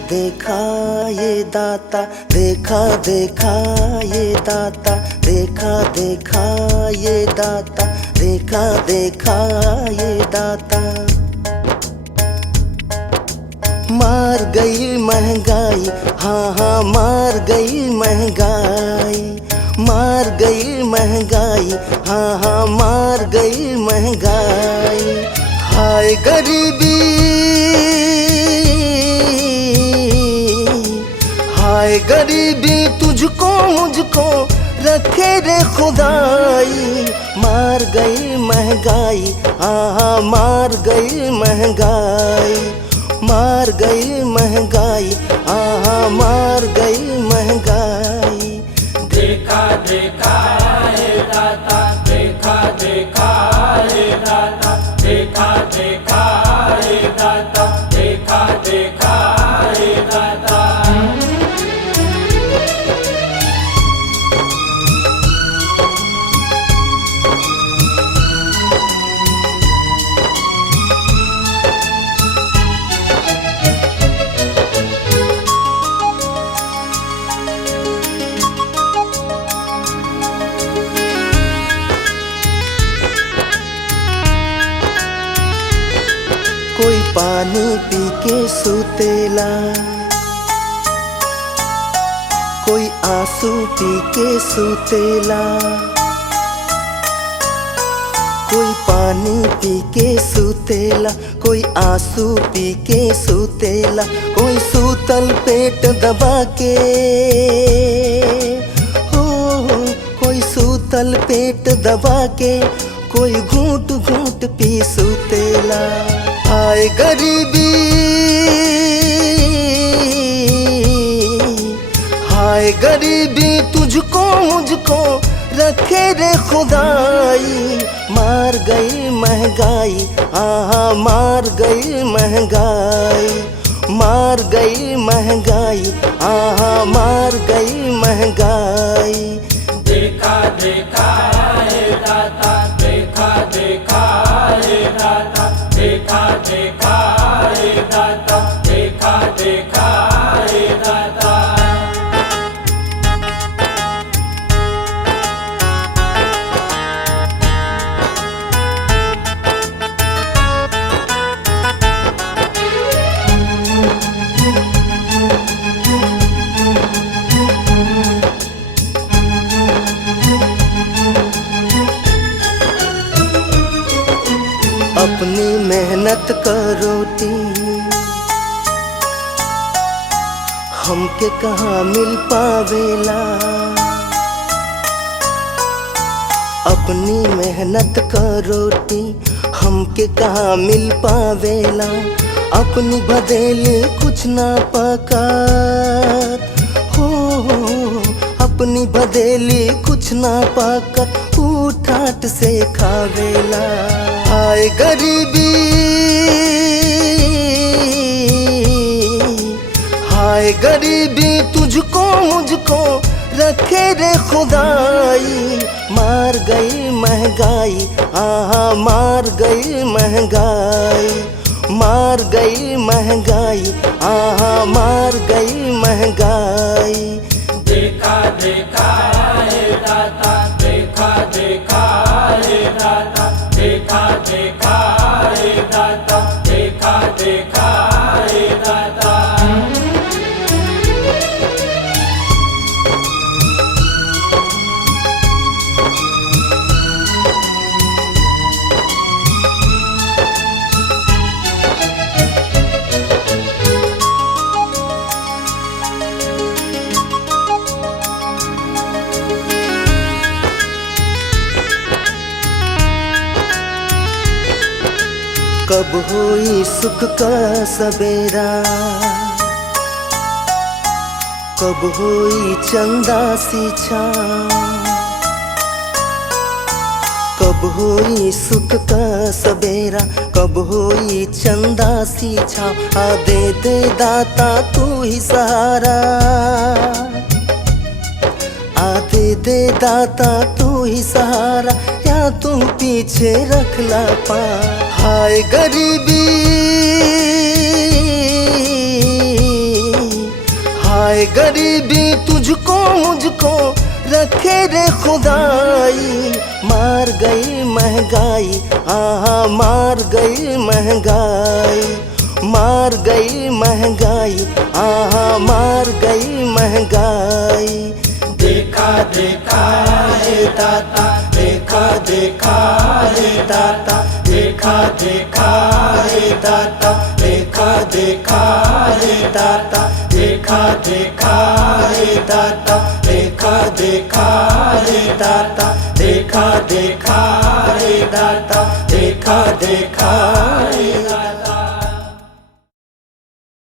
देखा ये दाता, देखा देखा ये दाता, देखा देखा ये दाता, देखा देखा ये दाता। मार गई महंगाई, हाँ हाँ मार गई महंगाई, मार गई महंगाई, हाँ हाँ मार गई महंगाई। हाय गरीबी, हाय गरीबी तुझको मुझको रखे रे खुदाई। मार गई महंगाई, हाँ हाँ मार गई महंगाई, मार गई महंगाई, हाँ हाँ मार गई महंगाई। देखा देखा हे दाता, देखा देखा हे दाता, देखा देखा हे दाता, देखा देखा हे दाता। कोई पानी पी के सुतेला, कोई आंसू पी के सुतेला, कोई पानी पी के सुतेला, कोई आंसू पी के सुतेला, कोई सूतल पेट दबा के, हो कोई सूतल पेट दबा के, कोई घूंट घूंट पी सुतेला। हाय गरीबी, हाय गरीबी तुझको मुझको रखे रे खुदाई। मार गई महंगाई, हाँ हाँ मार गई महंगाई, मार गई महंगाई, हाँ हाँ मार गई महंगाई। देखा देखा हे दाता, देखा देखा हे दाता, देखा देखा हे दाता, देखा देखा हे दाता। अपनी मेहनत का रोटी हमके कहाँ मिल पावेला, अपनी मेहनत का रोटी हमके कहाँ मिल पावेला। अपनी बदले कुछ ना पका, हो अपनी बदले कुछ ना पका, ठाट से खावेला। हाय गरीबी, हाय गरीबी तुझको मुझको रखे रे खुदाई। मार गई महंगाई, हाँ हाँ मार गई महंगाई, मार गई महंगाई, हाँ हाँ मार गई महंगाई। देखा देखा हे दाता, देखा देखा हे दाता, देखा देखा हे दाता, देखा देखा हे दाता। कब होई सुख का सवेरा, कब होई चंदा सी छाँव, कब होई सुख का सवेरा, कब होई चंदा सी छाँव। आ दे दे दाता तू ही सहारा, आ दे दे दाता तू ही सहारा, या तू पीछे रख ला पा। हाय गरीबी, हाय गरीबी तुझको मुझको रखे रे खुदाई, मार गई महंगाई, हाँ मार गई महंगाई, मार गई महंगाई, हाँ मार गई महंगाई। देखा देखा रे दाता, देखा देखा रे दाता, देखा देखा रे दाता, देखा देखा रे दाता, देखा देखा रे दाता, देखा देखा रे दाता, देखा देखा रे दाता, देखा देखा रे दाता।